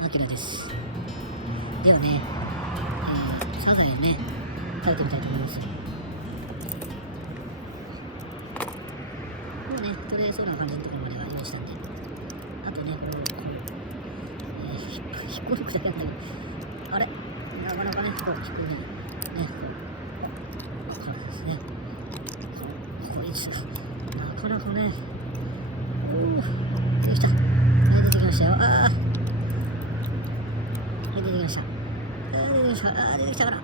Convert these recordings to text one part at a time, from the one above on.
アキラです。ではね、サザエね、書いてみたいと思います。もうね、取れそうな感じのところまでは用意したんで、あとね、飛行力だけあったり、あれなかなかね、飛行に、ね、こうですね。これですか。なかなかね、出てきた。出てきましたよ。出てきました。出てきたかな。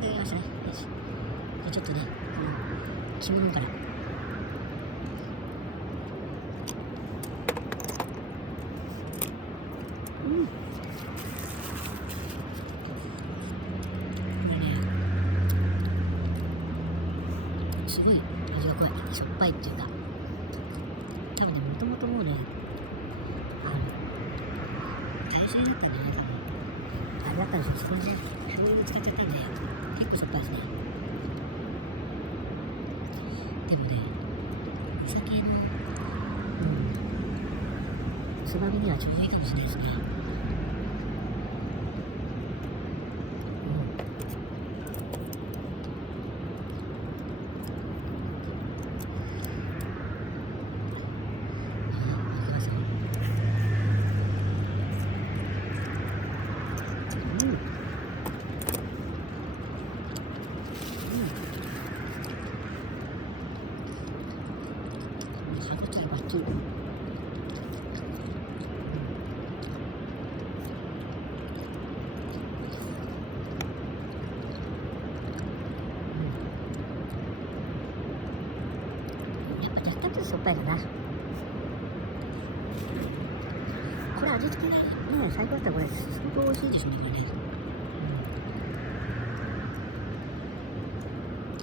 出てきましたね。よし。これちょっとね、着物から。すごい味が濃い、しょっぱいっていうか、多分ね、もともともうね、大事だったんじゃないかな。あれだったんですよ、そこにね、醤油に使っちゃったんで、結構しょっぱいですね。でもね、お酒の、つまみにはちょうどいいかもしれないですね。歯応えバッチリ。やっぱ若干ちょっとしょっぱいかな。これ味付けがね、最高だったらこれ相当美味しいでしょうね、これね。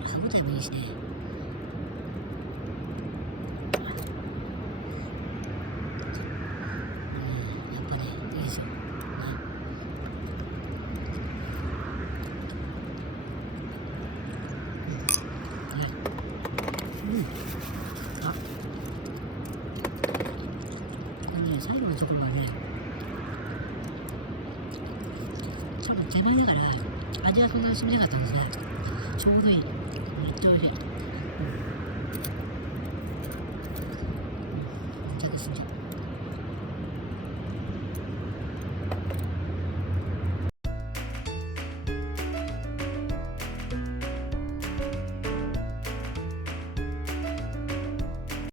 歯応えもいいしね。やっぱね、いいですよ。最後のところはね、ちょっと手前だから味がそんなにしみなかったんですね。ちょうどいい。めっちゃ美味しい。着すんじゃ